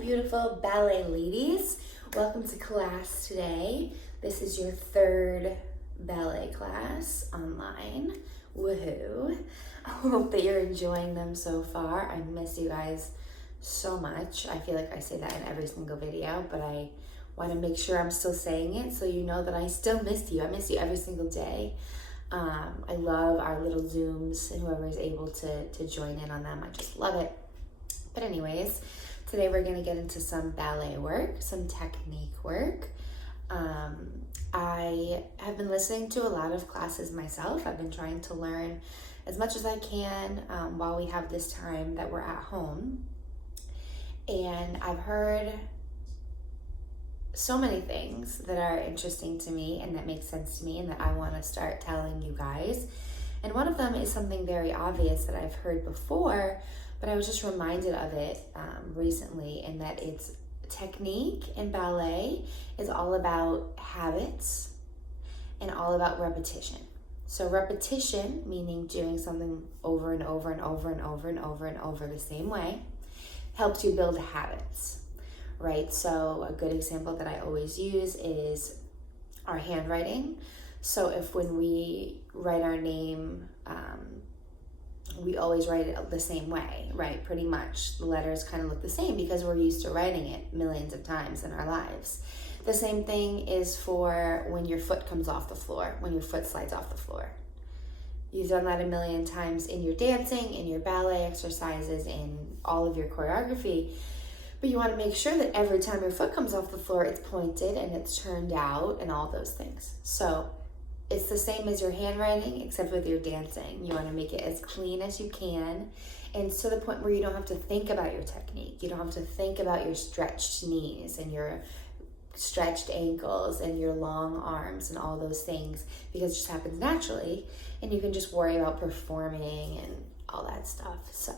Beautiful ballet ladies. Welcome to class today. This is your third ballet class online. Woohoo. I hope that you're enjoying them so far. I miss you guys so much. I feel like I say that in every single video, but I want to make sure I'm still saying it so you know that I still miss you. I miss you every single day. I love our little Zooms and whoever is able to join in on them. I just love it. But anyways, today we're going to get into some ballet work, some technique work. I have been listening to a lot of classes myself. I've been trying to learn as much as I can while we have this time that we're at home. And I've heard so many things that are interesting to me and that make sense to me and that I want to start telling you guys. And one of them is something very obvious that I've heard before, but I was just reminded of it recently, and that it's technique in ballet is all about habits and all about repetition. So repetition, meaning doing something over and over and over and over and over and over the same way, helps you build habits, right? So a good example that I always use is our handwriting. So if when we write our name, we always write it the same way, right? Pretty much. The letters kind of look the same because we're used to writing it millions of times in our lives. The same thing is for when your foot comes off the floor, when your foot slides off the floor. You've done that a million times in your dancing, in your ballet exercises, in all of your choreography. But you want to make sure that every time your foot comes off the floor, it's pointed and it's turned out and all those things. So it's the same as your handwriting, except with your dancing. You want to make it as clean as you can, and to the point where you don't have to think about your technique. You don't have to think about your stretched knees and your stretched ankles and your long arms and all those things, because it just happens naturally, and you can just worry about performing and all that stuff. So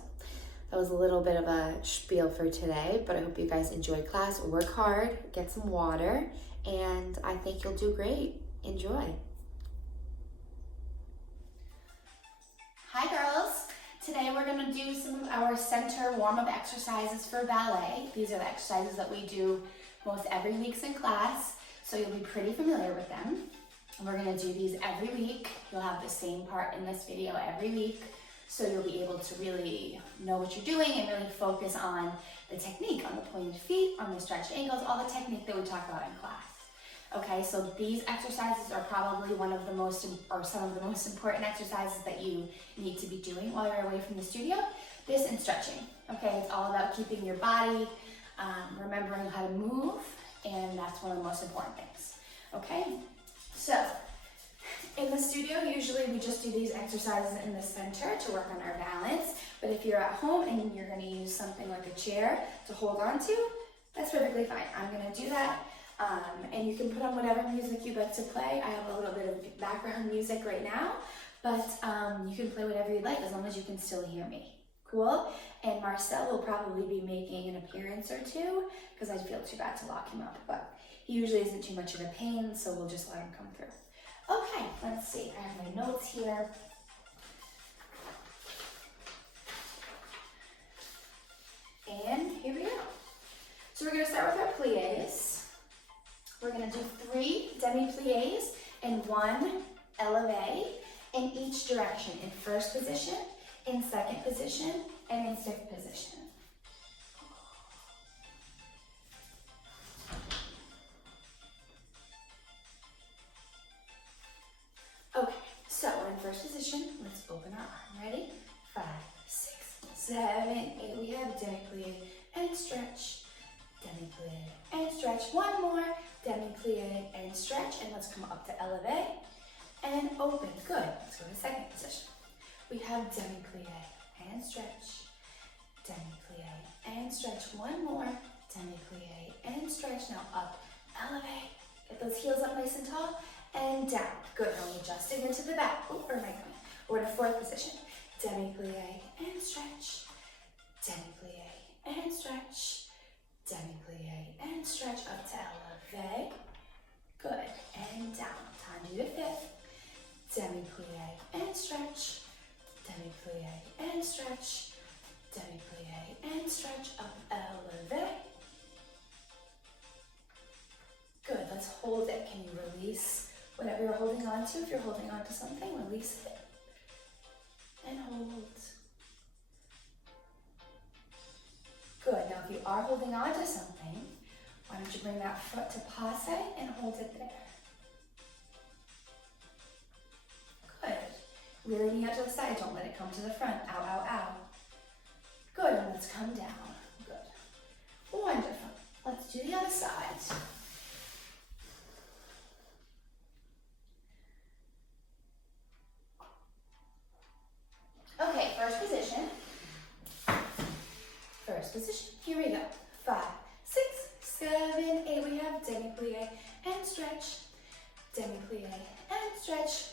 that was a little bit of a spiel for today, but I hope you guys enjoyed class. Work hard, get some water, and I think you'll do great. Enjoy. Hi girls, today we're going to do some of our center warm-up exercises for ballet. These are the exercises that we do most every week in class, so you'll be pretty familiar with them. And we're going to do these every week. You'll have the same part in this video every week, so you'll be able to really know what you're doing and really focus on the technique, on the pointed feet, on the stretched ankles, all the technique that we talk about in class. Okay, so these exercises are probably some of the most important exercises that you need to be doing while you're away from the studio. This and stretching, okay? It's all about keeping your body, remembering how to move, and that's one of the most important things, okay? So, in the studio, usually we just do these exercises in the center to work on our balance, but if you're at home and you're gonna use something like a chair to hold on to, that's perfectly fine. I'm gonna do that. And you can put on whatever music you'd like to play. I have a little bit of background music right now, but you can play whatever you'd like as long as you can still hear me. Cool? And Marcel will probably be making an appearance or two because I'd feel too bad to lock him up, but he usually isn't too much of a pain, so we'll just let him come through. Okay, let's see. I have my notes here. And here we go. So we're going to start with our pliés. We're going to do 3 demi-pliés and 1 élevé in each direction, in first position, in second position, and in 6th position. Okay, so we're in first position. Let's open our arm. Ready? 5, 6, 7, 8. We have demi-plié and stretch. Demi-plié and stretch. One more. Demi-plié and stretch. And let's come up to élevé and open. Good. Let's go to second position. We have demi-plié and stretch. Demi-plié and stretch. One more. Demi-plié and stretch. Now up. Élevé. Get those heels up nice and tall. And down. Good. Now we adjusted into the back. Oh, where am I going? We're in a 4th position. Demi-plié and stretch. Demi-plié and stretch. Demi-plié and stretch up to élevé. Good. And down. Time to do the 5th. Demi-plié and stretch. Demi-plié and stretch. Demi-plié and stretch up élevé. let's hold it. Can you release whatever you're holding on to? If you're holding on to something, release it. And hold. Good. Now if you are holding on to something, why don't you bring that foot to passe and hold it there. Good. Really knee out to the side. Don't let it come to the front. Ow, ow, ow. Good. And let's come down. Good. Wonderful. Let's do the other side. Okay, first position. First position. Here we go. 5, 6, 7, 8. We have demi-plie and stretch. Demi-plie and stretch.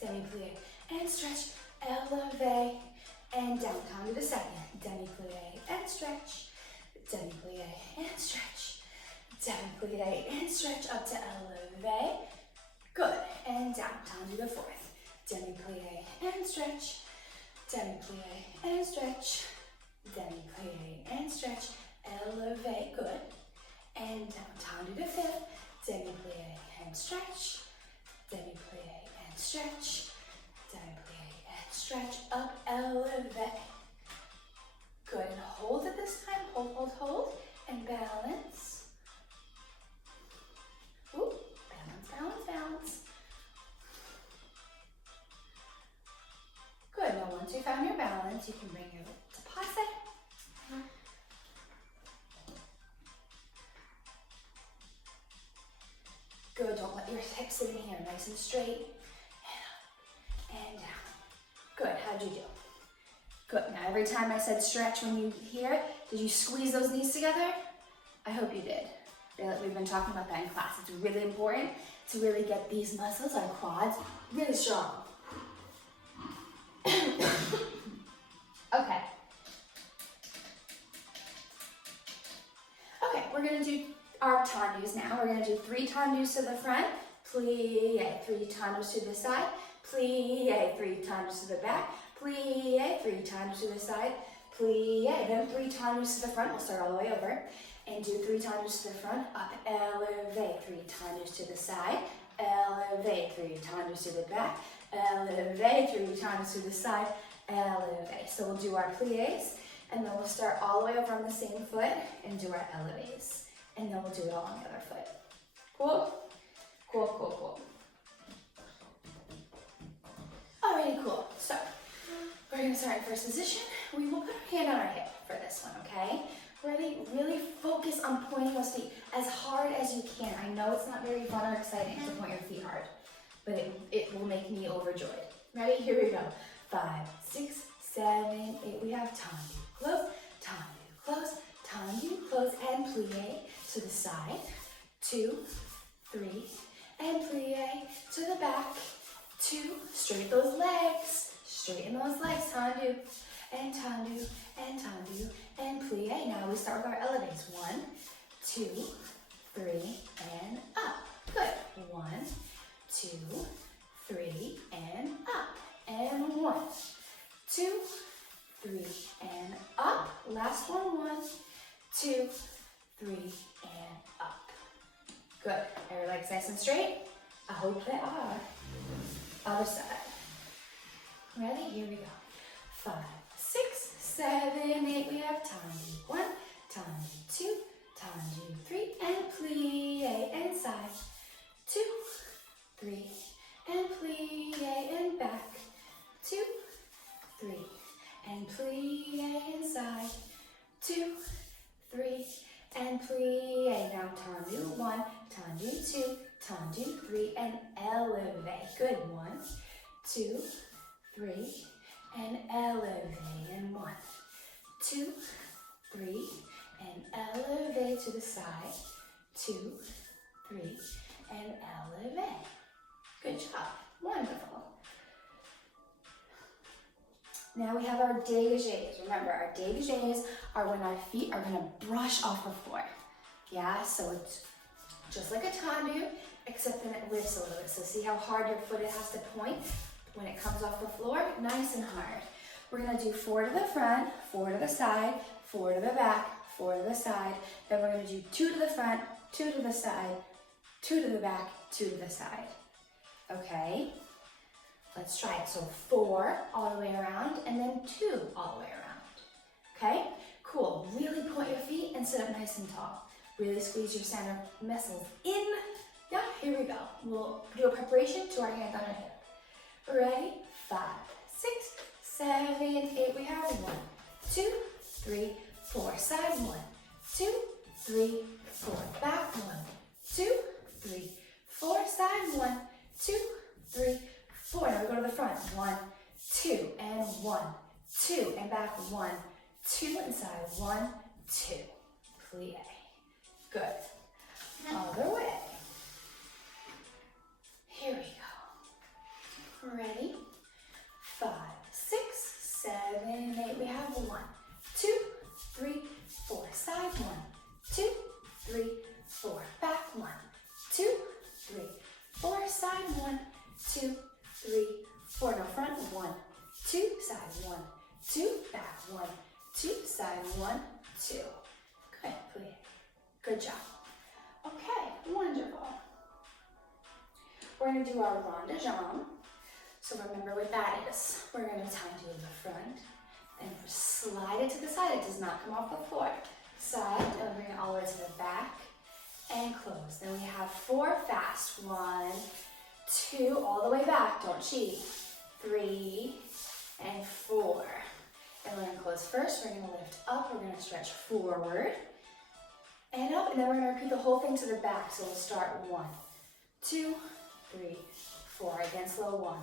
Demi-plie and stretch. Elevate and down. Down to the second. Demi-plie and stretch. Demi-plie and stretch. Demi-plie and stretch up to elevate. Good. And down. Down to the fourth. Demi-plie and stretch. Demi-plie and stretch. Demi-plie and stretch. Elevate. Good. And down. Down to the fifth. Demi-plie and stretch. Demi-plie and stretch. Demi-plie and stretch. Up. Elevate. Good. And hold it this time. Hold, hold, hold. And balance. Ooh. Balance, balance, balance. Good. Now once you found your balance, you can bring your foot to passe. Good. Don't let your hips sit in here. Nice and straight. And up and down. Good. How'd you do? Good. Now every time I said stretch when you hear it, did you squeeze those knees together? I hope you did. We've been talking about that in class. It's really important to really get these muscles, our quads, really strong. Okay. Okay, we're gonna do our tendues now. We're gonna do 3 tendues to the front, plie, 3 tendues to the side, plie, 3 tendues to the back, plie, 3 tendues to the side, plie, then 3 tendues to the front. We'll start all the way over. And do 3 tendues to the front, up, elevate, 3 tendues to the side, elevate, 3 tendues to the back, elevate, 3 tendues to the side, elevate. So we'll do our plies, and then we'll start all the way over on the same foot and do our elevates. And then we'll do it all on the other foot. Cool? Cool, cool, cool. Alrighty, cool. So, we're gonna start in first position. We will put our hand on our hip for this one, okay? Really, really focus on pointing those feet as hard as you can. I know it's not very fun or exciting to point your feet hard, but it will make me overjoyed. Ready? Here we go. 5, 6, 7, 8. We have tendu, close, tendu, close, and plie to the side. 2, 3, and plie to the back. 2, straight those legs, straighten those legs, tendu, and tendu, and tendu, and plie. Now we start with our elevates. 1, 2, 3, and up. Good. 1, 2, 3, and up. And 1, 2, 3, and up. Last one. 1, 2, 3, and up. Good. Are your legs nice and straight? I hope they are. Other side. Ready? Here we go. 5, 6, 7, 8. We have tendu 1, tendu 2, tendu 3, and plie and side. 2, 3, and plie and back. 2, 3, and plie and side. 2, 3, and plie. Now tendu 1, tendu 2, tendu 3, and elevate. Good. 1, 2, 3, and elevate. And 1, 2, 3, and elevate to the side. 2, 3, and elevate. Good job. Wonderful. Now we have our dégagés. Remember, our dégagés are when our feet are gonna brush off the floor. Yeah, so it's just like a tendu, except then it lifts a little bit. So see how hard your foot has to point when it comes off the floor? Nice and hard. We're gonna do 4 to the front, 4 to the side, 4 to the back, 4 to the side. Then we're gonna do 2 to the front, 2 to the side, 2 to the back, 2 to the side. Okay, let's try it. So 4 all the way around, and then 2 all the way around. Okay, cool. Really point your feet and sit up nice and tall. Really squeeze your center muscles in. Yeah, here we go. We'll do a preparation to our hand on our hip. Ready? 5, 6, 7, 8. We have 1, 2, 3, 4. Side 1, 2, 3, 4. Back 1, 2, 3, 4. Side 1, 2, 3, 4. Now we go to the front. 1, 2, and 1, 2, and back 1, 2, inside 1, 2. Plie. Good. Other way. Here we go. Ready? 5, 6, 7, 8. We have 1, 2, 3, 4. Side 1, 2, 3, 4. Back 1, 2, 3, 4. Side 1, 2, 3, 4. Now front 1, 2. Side 1, 2. Back 1, 2. Side 1, 2. Good. Plie. Good job. Okay, wonderful. We're going to do our rond de jambe. So remember what that is. We're going to tie to the front and slide it to the side. It does not come off the floor. Side, and bring it all the way to the back and close. Then we have 4 fast. 1, 2, all the way back. Don't cheat. 3 and 4. And we're going to close first. We're going to lift up. We're going to stretch forward and up. And then we're going to repeat the whole thing to the back. So we'll start 1, 2, 3, 4. Again, slow. 1,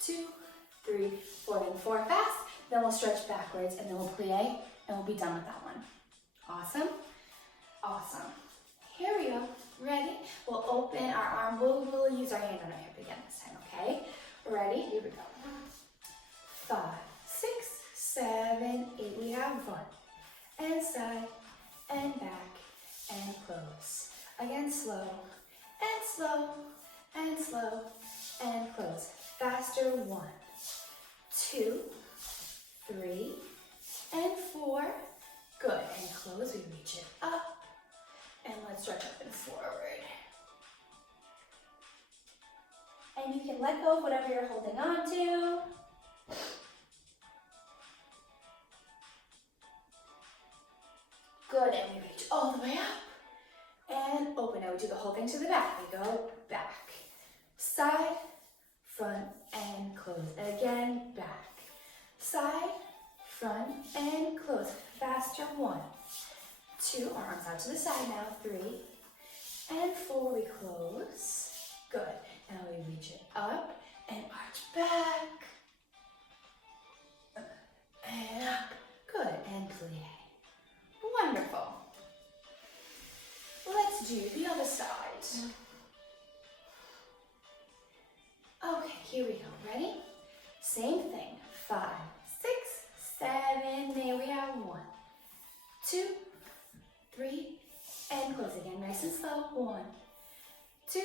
2, 3, 4. Then 4 fast. Then we'll stretch backwards and then we'll plie and we'll be done with that one. Awesome? Awesome. Here we go. Ready? We'll open our arm. We'll use our hand on our hip again this time, okay? Ready? Here we go. 5, 6, 7, 8. We have 1. And side, and back, and close. Again, slow, and slow, and slow, and close. Faster. 1, 2, 3, and 4. Good. And close. We reach it up. And let's stretch up and forward. And you can let go of whatever you're holding on to. Good. And we reach all the way up. And open. Now we do the whole thing to the back. We go back. Side, front, and close. Again, back. Side, front, and close. Faster. 1, 2, arms out to the side now. 3 and 4. We close. Good. Now we reach it up and arch back. And up. Good. And plie. Wonderful. Let's do the other side. Okay, here we go. Ready? Same thing. 5, 6, 7. There we have 1, 2, 3, and close again. Nice and slow. 1, 2,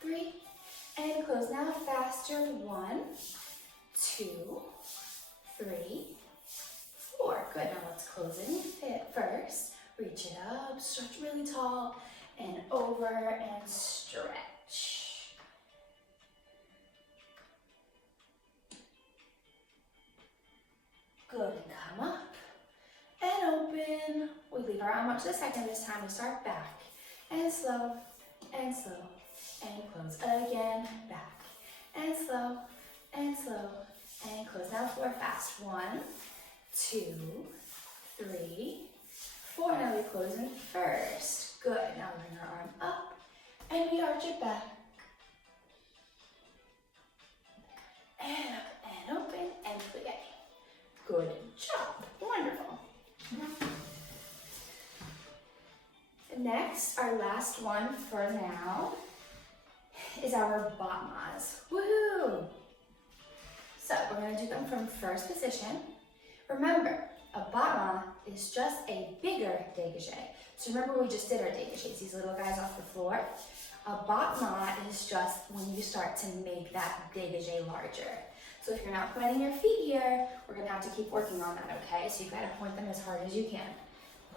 3, and close. Now faster. 1, 2, 3, 4. Good. Now let's close it and fit first. Reach it up, stretch really tall, and over and stretch. Good. And come up and open. We leave our arm up to the side, and this time we start back and slow and slow and close. Again, back and slow and slow and close. Now 4 fast. 1, 2, 3, 4. Now we close in first. Good. Now we bring our arm up and we arch it back. And up and open and plie. Good job. Wonderful. Next, our last one for now is our ballerinas. Woohoo! So we're going to do them from first position. Remember, a ballerina is just a bigger dégagé. So remember we just did our dégagés, these little guys off the floor. A ballerina is just when you start to make that dégagé larger. So if you're not pointing your feet here, we're going to have to keep working on that, okay? So you've got to point them as hard as you can.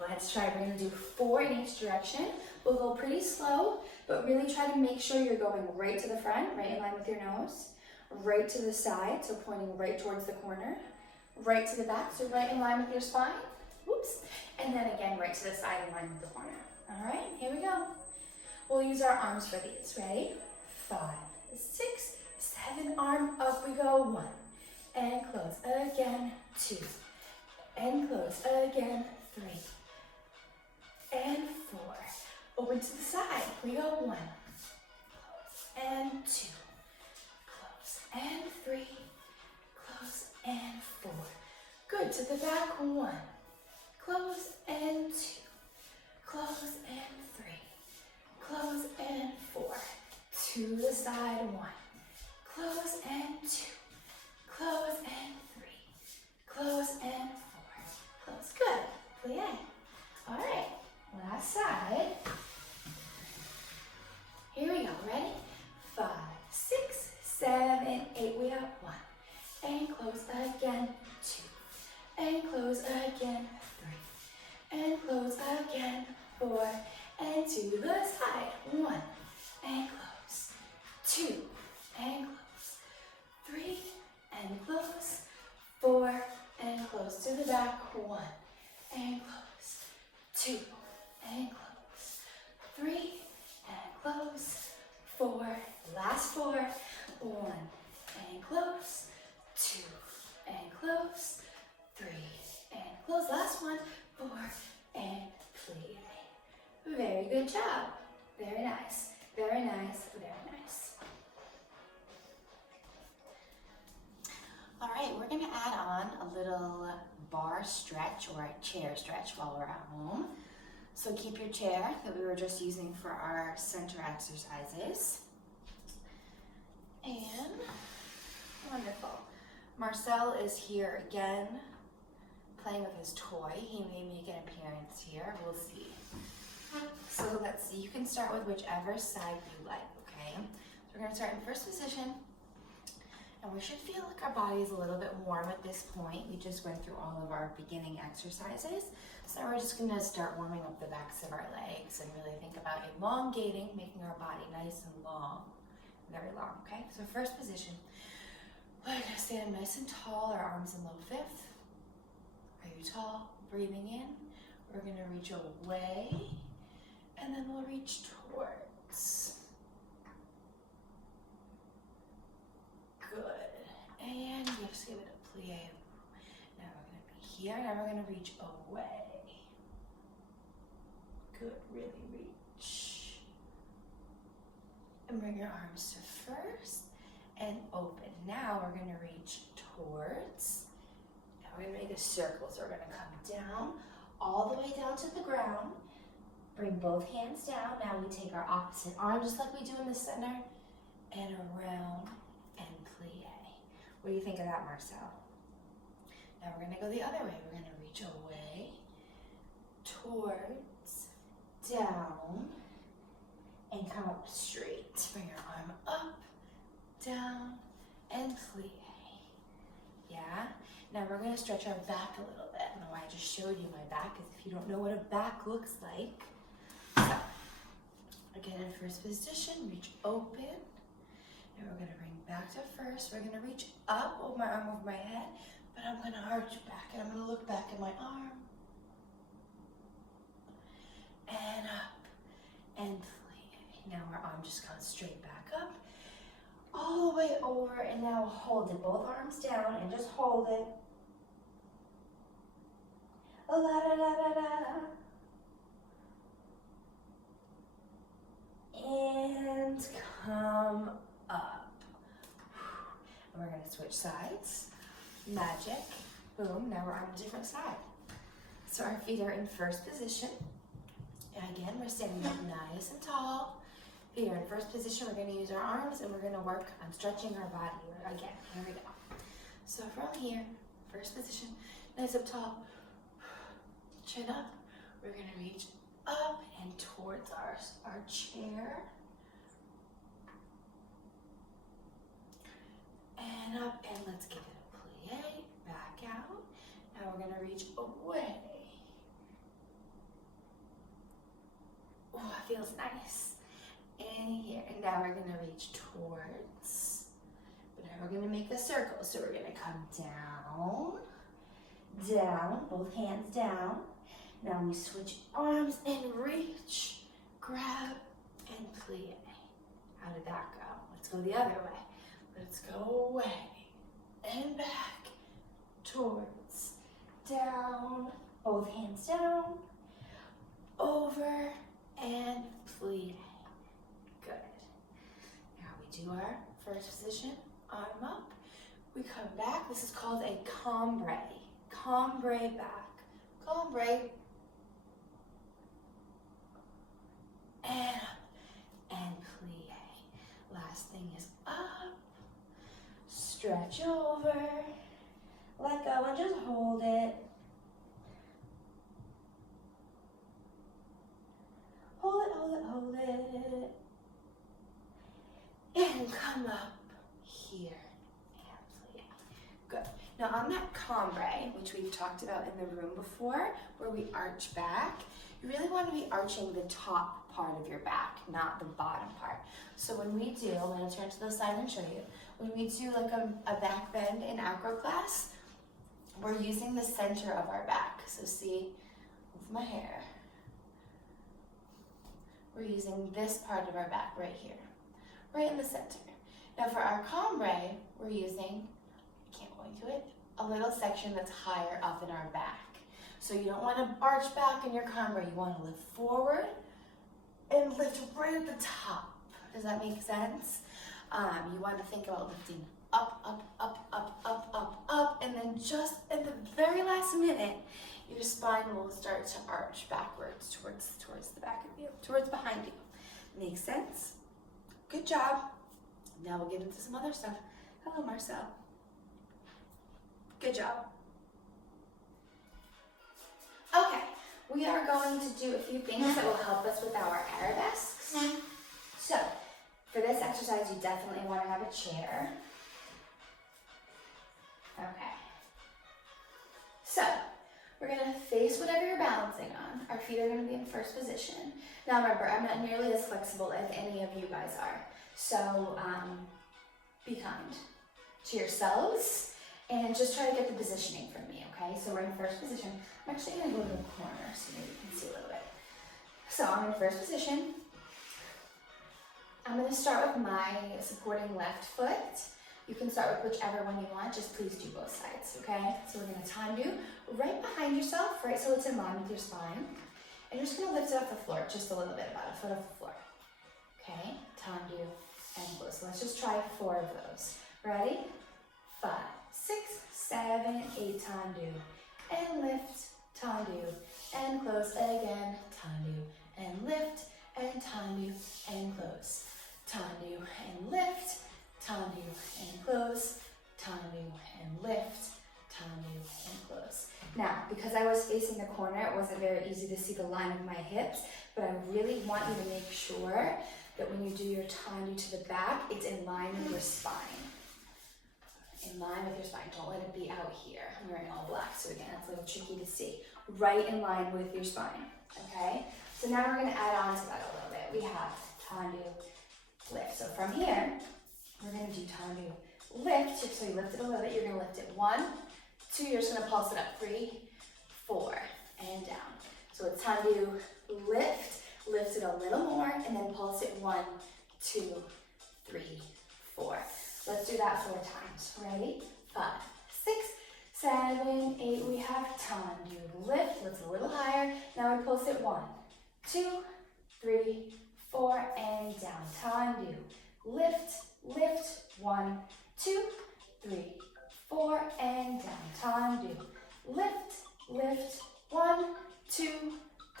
Let's try. We're gonna do 4 in each direction. We'll go pretty slow, but really try to make sure you're going right to the front, right in line with your nose, right to the side, so pointing right towards the corner, right to the back, so right in line with your spine. Whoops. And then again, right to the side in line with the corner. All right, here we go. We'll use our arms for these. Ready? 5, 6, 7, arm up we go. 1, and close again. 2, and close again. 3, and 4. Open to the side. We go. 1, and 2, close, and 3, close, and 4. Good. To the back. 1, close, and 2, close, and 3, close, and 4. To the side. 1, close, and 2, close, and 3, close, and 4. Close. Good. Plie. All right. Last side. Here we go. Ready? 5, 6, 7, 8. We have 1. And close again. 2. And close again. 3. And close again. 4. And to the side. 1. And close. 2. And close. 3. And close. 4. And close. To the back. 1. And close. 2. And close. 3. And close. 4. Last 4. 1. And close. 2. And close. 3. And close. Last one. 4. And plie. Very good job. Very nice. Very nice. Very nice. All right, we're going to add on a little bar stretch or a chair stretch while we're at home. So keep your chair that we were just using for our center exercises. And wonderful. Marcel is here again, playing with his toy. He may make an appearance here. We'll see. So let's see. You can start with whichever side you like, okay? So we're going to start in first position. And we should feel like our body is a little bit warm at this point. We just went through all of our beginning exercises. So now we're just going to start warming up the backs of our legs and really think about elongating, making our body nice and long, very long, okay? So first position, we're going to stand nice and tall, our arms in low fifth. Are you tall? Breathing in. We're going to reach away, and then we'll reach towards. Good. And just give it a plie. Now we're going to be here. Now we're going to reach away. Good. Really reach. And bring your arms to first and open. Now we're going to reach towards. Now we're going to make a circle. So we're going to come down, all the way down to the ground. Bring both hands down. Now we take our opposite arm, just like we do in the center, and around. And plie. What do you think of that, Marcel? Now we're going to go the other way. We're going to reach away, towards, down, and come up straight. Bring your arm up, down, and plie. Yeah? Now we're going to stretch our back a little bit. And why I just showed you my back is if you don't know what a back looks like. So, again, in first position, reach open. And we're going to bring back to first. We're going to reach up, hold my arm over my head, but I'm going to arch back and I'm going to look back at my arm. And up and plie. Now our arm just comes straight back up, all the way over, and now hold it. Both arms down and just hold it. La da da da da. And come up. And we're going to switch sides. Magic. Boom. Now we're on a different side. So our feet are in first position. And again, we're standing up nice and tall. Feet are in first position. We're going to use our arms and we're going to work on stretching our body. Again, here we go. So from here, first position, nice up tall. Chin up. We're going to reach up and towards our chair. And up, and let's give it a plie. Back out. Now we're going to reach away. feels nice. In here, and now we're gonna reach towards, but now we're gonna make a circle. So we're gonna come down, down, both hands down. Now we switch arms and reach, grab, and plie. How did that go? Let's go the other way. Let's go away and back, towards, down, both hands down, over, and plie. Good. Now we do our first position, arm up. We come back. This is called a cambre. Cambre back. Cambre. And up. And plie. Last thing is up. Stretch over. Let go and just hold it. Hold it, hold it, hold it. And come up here and plie. Good. Now on that cambre, which we've talked about in the room before, where we arch back, you really want to be arching the top part of your back, not the bottom part. So when we do, I'm going to turn to the side and show you, when we do like a back bend in acro class, we're using the center of our back. So see, move my hair. We're using this part of our back right here, right in the center. Now for our cambre, we're using, I can't go into it, a little section that's higher up in our back. So you don't want to arch back in your cambre, you want to lift forward and lift right at the top. Does that make sense? You want to think about lifting up, up, up, up, up, up, up, and then just at the very last minute, your spine will start to arch backwards towards the back of you, towards behind you. Makes sense? Good job. Now we'll get into some other stuff. Hello, Marcel. Good job. Okay, we are going to do a few things that will help us with our arabesques. So, for this exercise, you definitely want to have a chair. Okay. So, we're going to face whatever you're balancing on. Our feet are going to be in first position. Now remember, I'm not nearly as flexible as any of you guys are. So, be kind to yourselves and just try to get the positioning from me, okay? So we're in first position. I'm actually going to go to the corner so maybe you can see a little bit. So I'm in first position. I'm going to start with my supporting left foot. You can start with whichever one you want, just please do both sides, okay? So we're going to tendu right behind yourself, right, so it's in line with your spine. And you're just going to lift it off the floor, just a little bit, about a foot off the floor. Okay, tendu and close. So let's just try 4 of those. Ready? 5, 6, 7, 8, tendu. And lift, tendu, and close again, tendu, and lift, and tendu, and close. Tendu and lift, tendu and close, tendu and lift, tendu and close. Now, because I was facing the corner, it wasn't very easy to see the line of my hips, but I really want you to make sure that when you do your tendu to the back, it's in line with your spine. In line with your spine, don't let it be out here. I'm wearing all black, so again, it's a little tricky to see. Right in line with your spine, okay? So now we're gonna add on to that a little bit. We have tendu, lift. So from here, we're gonna do tendu, lift. So you lift it a little bit, you're gonna lift it 1, 2, you're just gonna pulse it up, 3, 4, and down. So it's tendu, lift it a little more, and then pulse it 1, 2, 3, 4. Let's do that 4 times. Ready? 5, 6, 7, 8. We have tendu, lift. Lift a little higher. Now we pulse it 1, 2, 3, 4, and down. Tendu, lift. 1, 2, 3, 4, and down. Tendu, lift. 1, 2,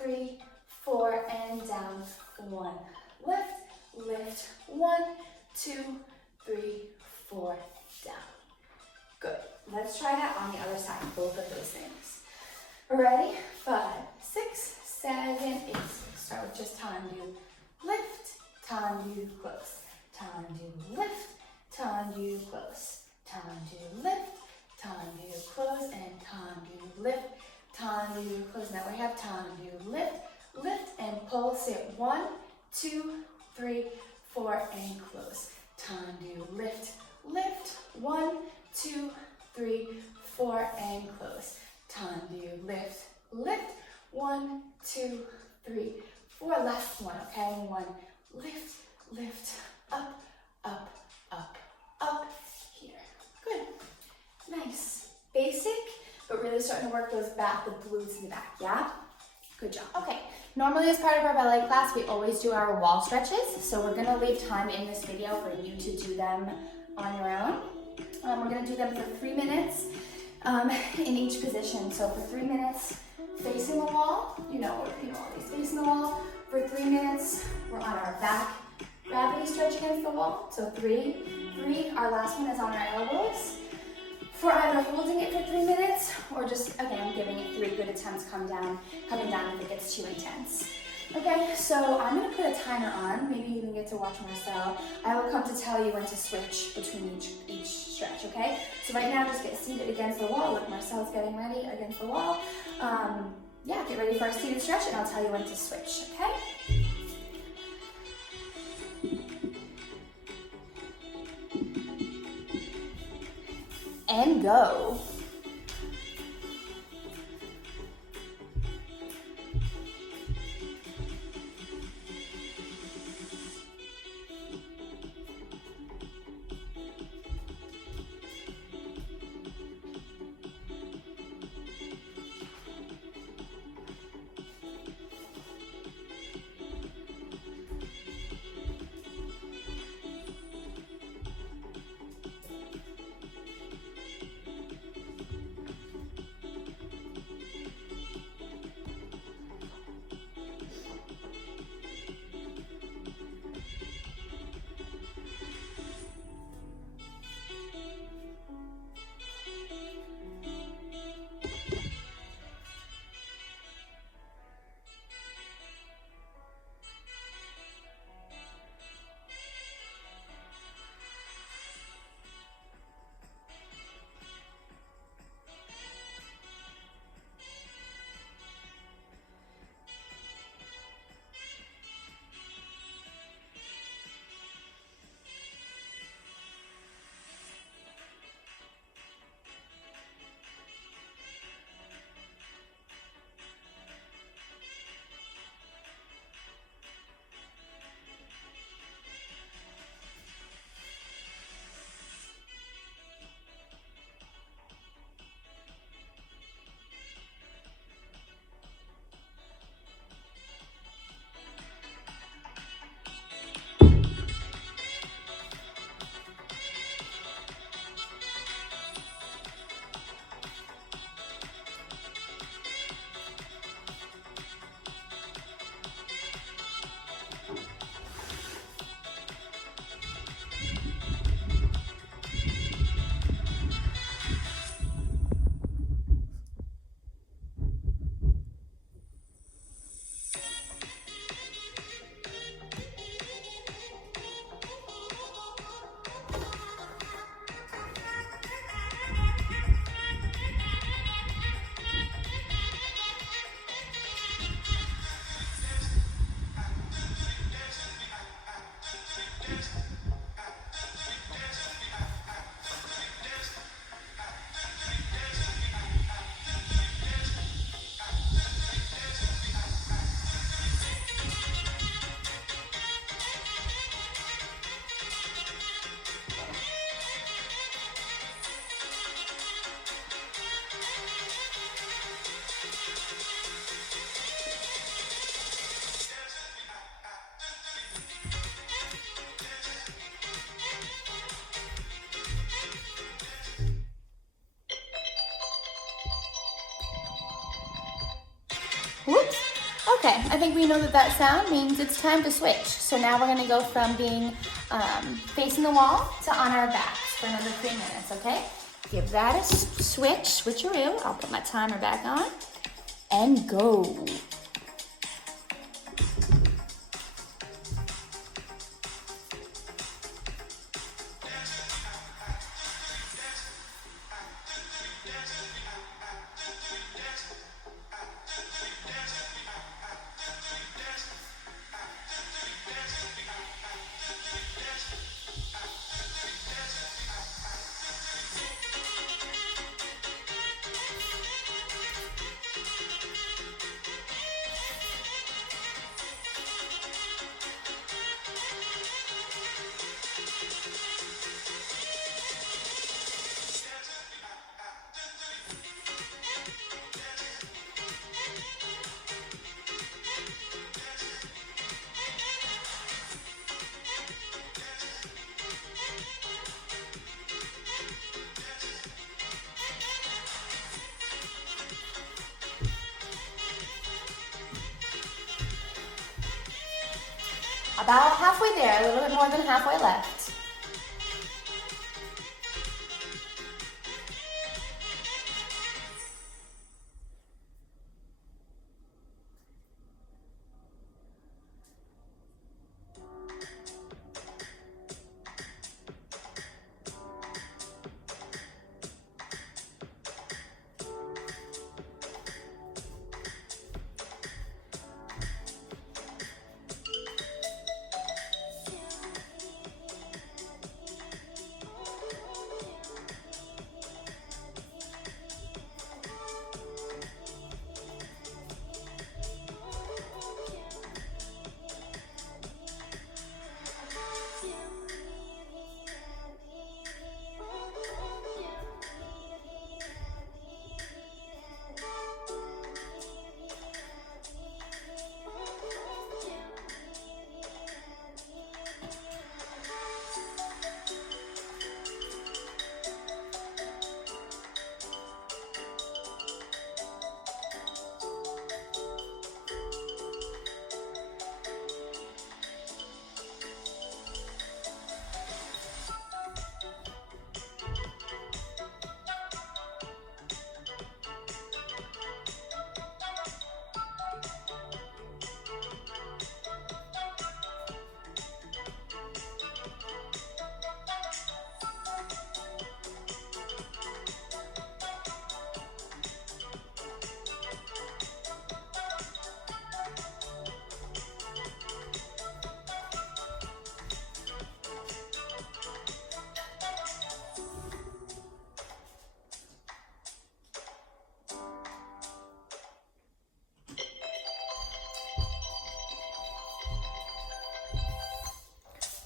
3, 4, and down. 1, lift. 1, 2, 3, 4, down. Good. Let's try that on the other side, both of those things. Ready? 5, 6, 7, 8. Start with just tendu, lift, tendu, close. Tendu, lift, tendu, close. Tendu, lift, tendu, close, and tendu, lift, tendu, close. Now we have tendu, lift, and pulse sit. 1, 2, 3, 4, and close. Tendu, lift, lift. 1, 2, 3, 4, and close. Tendu, lift, lift. 1, 2, 3, 4. Last one, okay? 1, lift, lift, up, up, up, up. Here. Good. Nice. Basic, but really starting to work those back, the glutes in the back, yeah? Good job. Okay, normally as part of our ballet class, we always do our wall stretches. So we're gonna leave time in this video for you to do them on your own. We're gonna do them for 3 minutes in each position. So for 3 minutes, facing the wall, always facing the wall. For 3 minutes, we're on our back, gravity stretch against the wall. So 3, our last one is on our elbows. For either holding it for 3 minutes or just, again, giving it 3 good attempts, coming down if it gets too intense. Okay, so I'm gonna put a timer on. Maybe you even get to watch Marcel. I will come to tell you when to switch between each stretch, okay? So right now, just get seated against the wall. Look, Marcel's getting ready against the wall. Yeah, get ready for a seated stretch and I'll tell you when to switch, okay? And go. Whoops. Okay, I think we know that sound means it's time to switch. So now we're gonna go from being facing the wall to on our backs for another 3 minutes, okay? Give that a switcheroo. I'll put my timer back on and go. About halfway there, a little bit more than halfway left.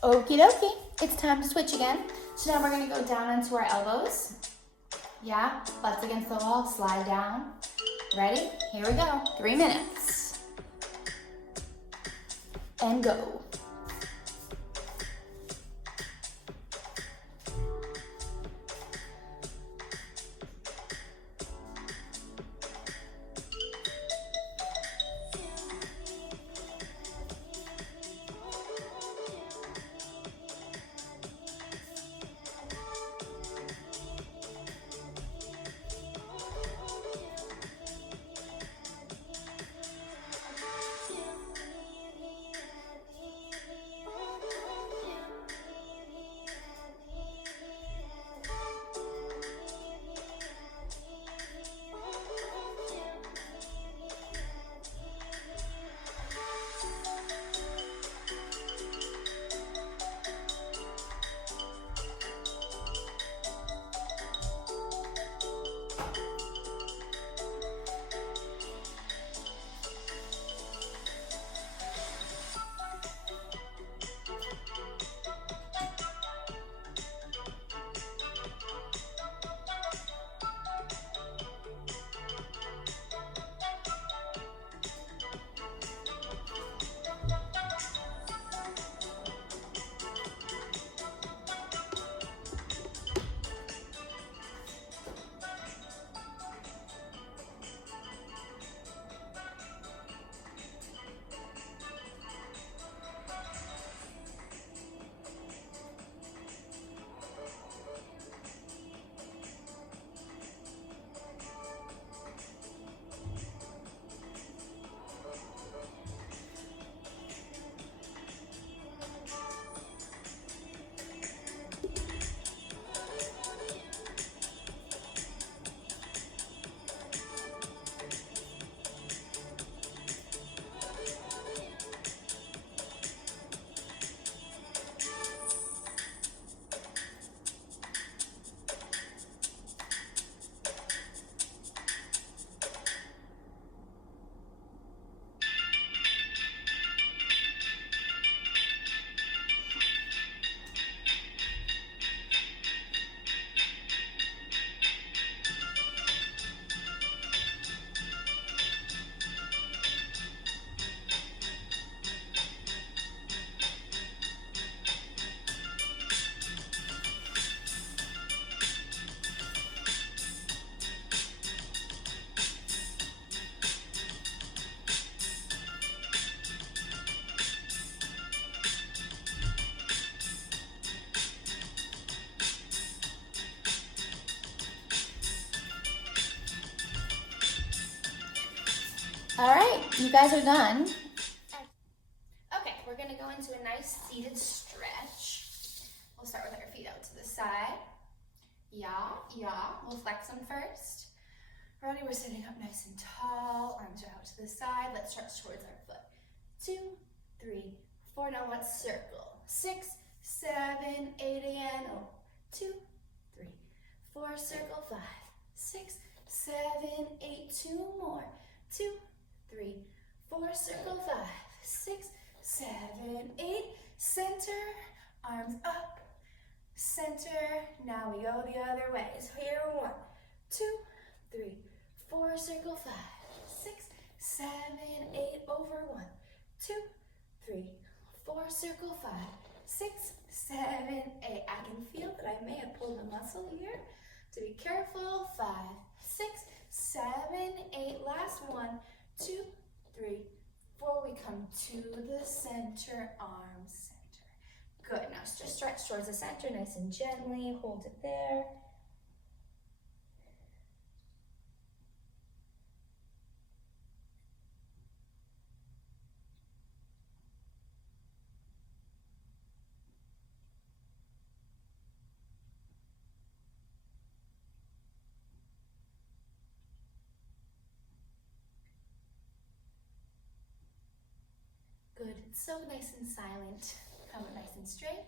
Okie dokie, it's time to switch again. So now we're gonna go down onto our elbows. Yeah, butts against the wall, slide down. Ready? Here we go, 3 minutes. And go. You guys are done. Okay, we're gonna go into a nice seated stretch. We'll start with our feet out to the side. Yeah. We'll flex them first. Ready, we're sitting up nice and tall. Arms are out to the side. Let's stretch towards our foot. 2, 3, 4. Now let's circle. 6, 7, 8 again. 2, 3, 4. Circle. 5, 6, 7, 8. 2 more. 2, 3, 4. Circle. 5, 6, 7, 8. Center. Arms up. Center. Now we go the other way. So here, 1, 2, 3, 4. Circle. 5, 6, 7, 8. Over. 1, 2, 3, 4. Circle. 5, 6, 7, 8. I can feel that I may have pulled a muscle here. To be careful. 5, 6, 7, 8. Last 1, 2, 3, 4. We come to the center. Arms. Good, now just stretch towards the center, nice and gently, hold it there. Good, it's so nice and silent. Come up nice and straight.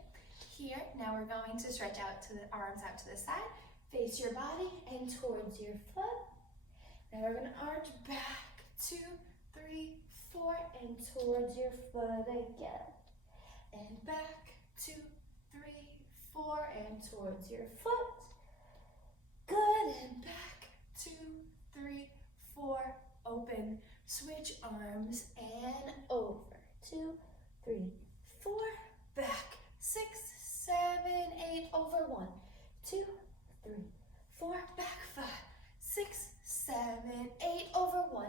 Here, now we're going to stretch out to the arms out to the side. Face your body and towards your foot. Now we're going to arch back. 2, 3, 4, and towards your foot again. And back. 2, 3, 4, and towards your foot. Good, and back. 2, 3, 4. Open. Switch arms and over. 2, 3, 4. Back. 6, 7, 8. Over. 1, 2, 3, 4. Back. 5, 6, 7, 8. Over. 1,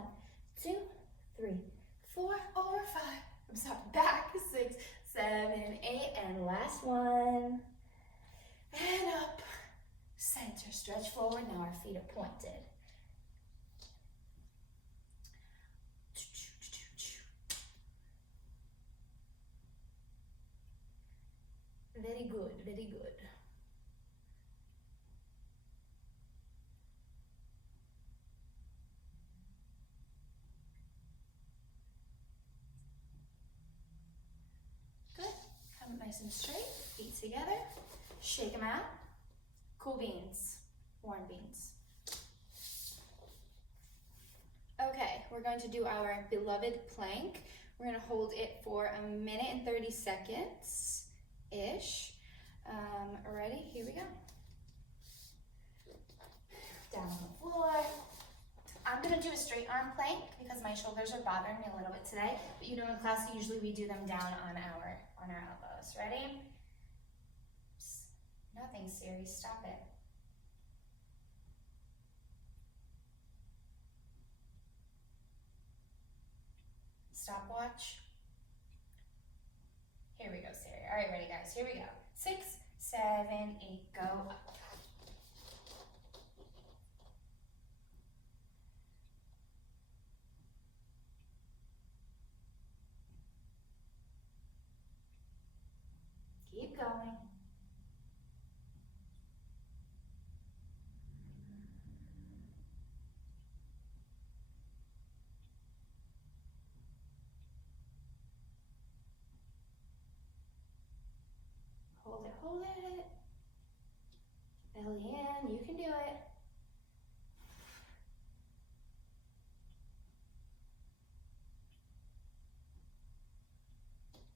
2, 3, 4. Over. 5. I'm sorry. Back. 6, 7, 8. And last one. And up. Center. Stretch forward. Now our feet are pointed. Very good, very good. Good. Come nice and straight, feet together. Shake them out. Cool beans, warm beans. Okay, we're going to do our beloved plank. We're going to hold it for 1 minute and 30 seconds-ish. Ready? Here we go. Down on the floor. I'm going to do a straight arm plank because my shoulders are bothering me a little bit today. But you know, in class, usually we do them down on our elbows. Ready? Nothing serious. Stop it. Stopwatch. Here we go, Siri. All right, ready, guys? Here we go. 6, 7, 8, go up. Keep going. Hold it. Belly in, you can do it.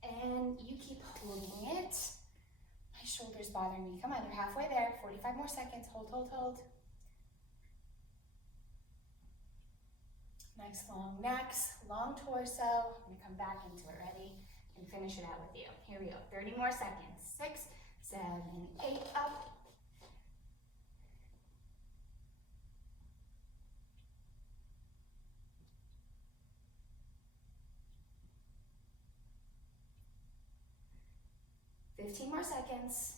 And you keep holding it. My shoulder's bothering me. Come on, you're halfway there. 45 more seconds. Hold. Nice long necks, long torso. I'm gonna come back into it, ready? And finish it out with you. Here we go, 30 more seconds. 6, 7, 8, up. $15 more seconds.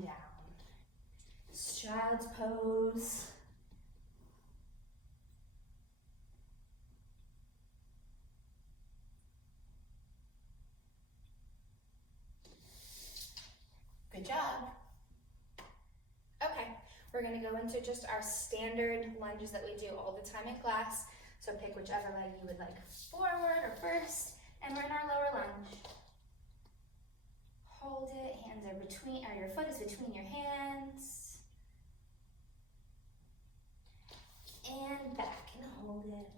come down. Child's pose. Good job. Okay, we're gonna go into just our standard lunges that we do all the time in class. So pick whichever leg you would like forward or first, and we're in our lower lunge. Hold it, hands are between, or your foot is between your hands. And back and hold it.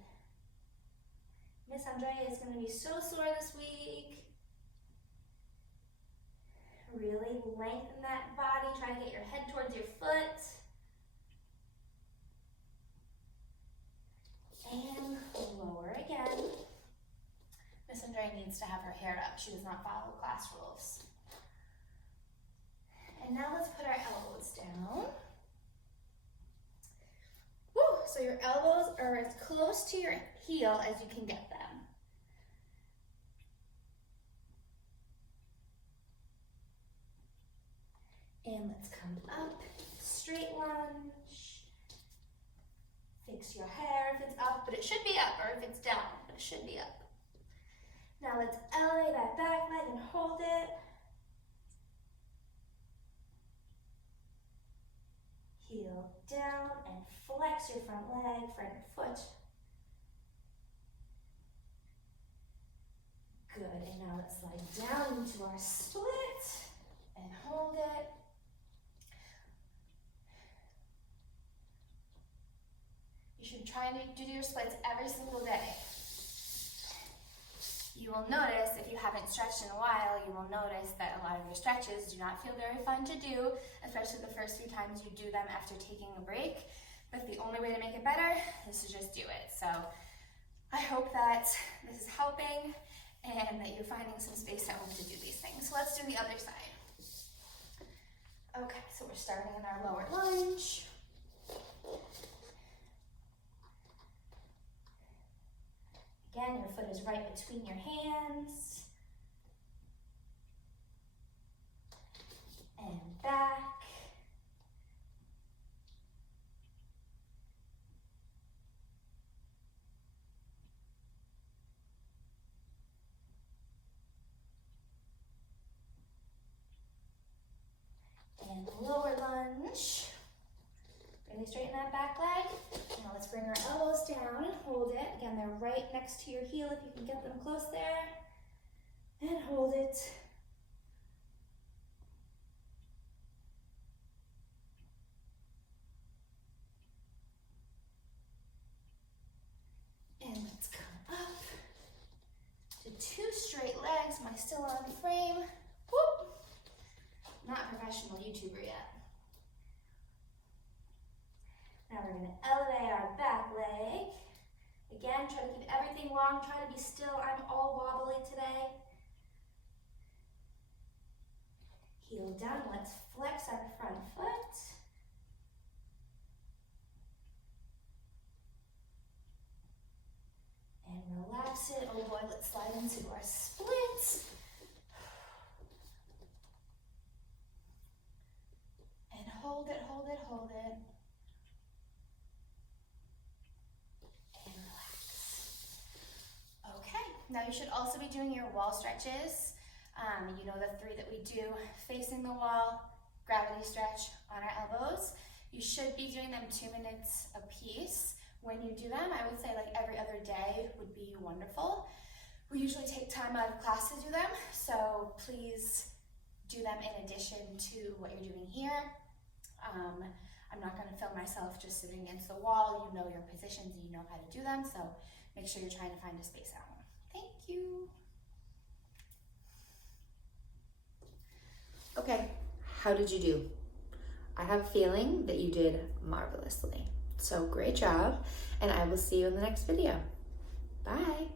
Miss Andrea is gonna be so sore this week. Really lengthen that body, try to get your head towards your foot. And lower again. Miss Andrea needs to have her hair up. She does not follow class rules. And now let's put our elbows down. Woo! So your elbows are as close to your heel as you can get them. And let's come up, straight lunge. Fix your hair if it's up, but it should be up, or if it's down, but it should be up. Now let's elevate that back leg and hold it. Heel down and flex your front leg, front foot. Good, and now let's slide down into our split and hold it. You should try to do your splits every single day. You will notice, if you haven't stretched in a while, you will notice that a lot of your stretches do not feel very fun to do, especially the first few times you do them after taking a break. But the only way to make it better is to just do it. So I hope that this is helping and that you're finding some space at home to do these things. So let's do the other side. Okay, so we're starting in our lower lunge. Again, your foot is right between your hands. And back. And lower lunge. Really straighten that back leg. Now let's bring our elbows down and hold it. Again, they're right next to your heel if you can get them close there. And hold it. And let's come up to two straight legs. Am I still on frame? Whoop! Not a professional YouTuber yet. Now we're going to elevate our back leg. Again, try to keep everything long. Try to be still. I'm all wobbly today. Heel down. Let's flex our front foot. And relax it. Oh boy, let's slide into our splits. And hold it, hold it, hold it. Now you should also be doing your wall stretches. You know the three that we do, facing the wall, gravity stretch on our elbows. You should be doing them 2 minutes a piece. When you do them, I would say like every other day would be wonderful. We usually take time out of class to do them, so please do them in addition to what you're doing here. I'm not gonna film myself just sitting against the wall. You know your positions and you know how to do them, so make sure you're trying to find a space out. Thank you. Okay, how did you do? I have a feeling that you did marvelously. So great job, and I will see you in the next video. Bye.